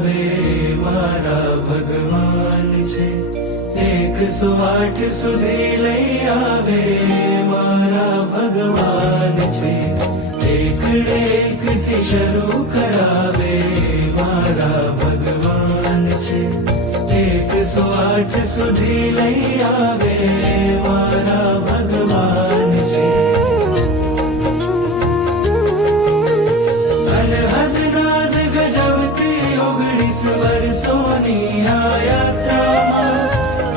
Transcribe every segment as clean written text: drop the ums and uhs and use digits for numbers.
આવે મારા ભગવાન છે. 108 સુધી લઈ આવે મારા ભગવાન છે. એકડે એકથી શરૂ કરાવે મારા ભગવાન છે. 108 સુધી લઈ આવે મારા ભગવાન છે. અનહદ નાદ ગજવતી 19 વર્ષોની આ યાત્રામાં,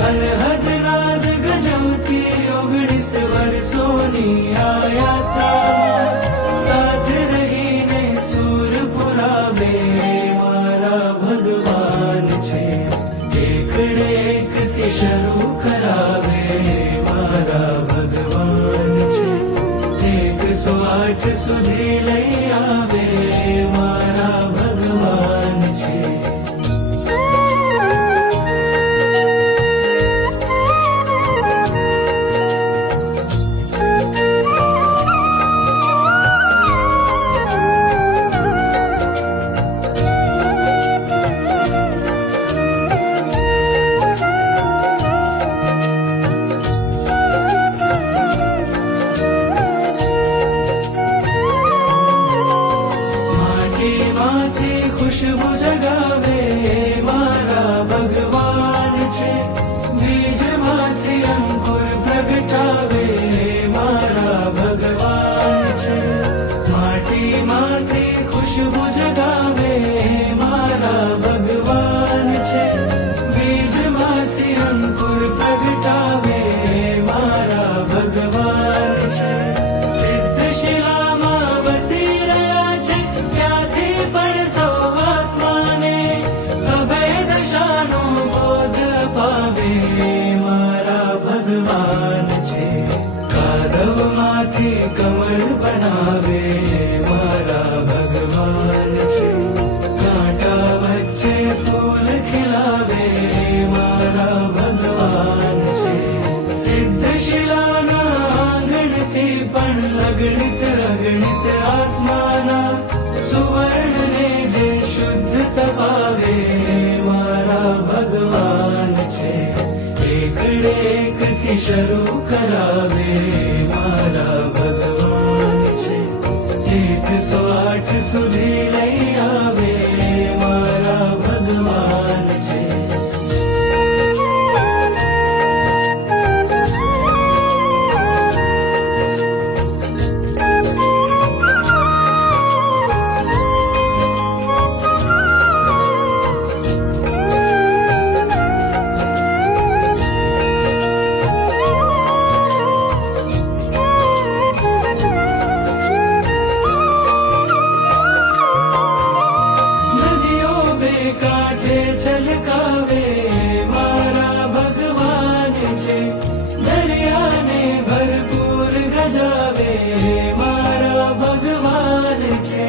અનહદ નાદ ગજવતી 19 વર્ષોની આ યાત્રામાં, સાથે રહીને સૂર પુરાવે મારા ભગવાન છે. એકડે એકથી શરૂ કરાવે મારા ભગવાન છે. 108 સુધી લઈ આવે મારા ભગવાન છે. માટીમાંથી ખુશ્બુ જગાવે મારા ભગવાન છે. બીજમાંથી અંકુર પ્રગટાવે મારા ભગવાન છે. માટીમાંથી ખુશ્બુ જગાવે મારા ભગવાન છે. બીજમાંથી અંકુર પ્રગટાવે મારા ભગવાન છે. સિદ્ધશિલામાં વસી રહ્યા છે, ત્યાંથી પણ સૌ આત્માને અભય દશાનો બોધ અપાવે મારા ભગવાન છે. કાદવમાંથી કમળ બનાવે મારા ભગવાન છે. કાંટા વચ્ચે ફૂલ ખીલાવે મારા ભગવાન છે. સિદ્ધશિલાના આંગણથી પણ અગણિત આત્માના સુવર્ણને જે શુદ્ધ તપાવે મારા ભગવાન છે. એકડે એકથી શરૂ કરાવે મારા ભગવાન છે. 108 સુધી લઈ આવે મારા ભગવાન છે. કાંઠે છલકાવે મારા ભગવાન છે. દરિયાને ભરપૂર ગજાવે મારા ભગવાન છે.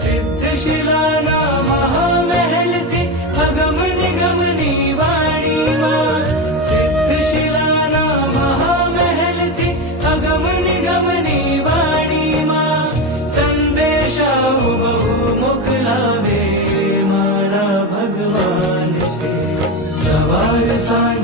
સિદ્ધશિલાના મહામહેલથી અગમ નિગમની વાણીમાં, સિદ્ધશિલાના મહામહેલથી અગમ નિગમની વાણીમાં સંદેશાઓ બહુ મોકલાવે મારા ભગવાન છે. સવાર સાંજ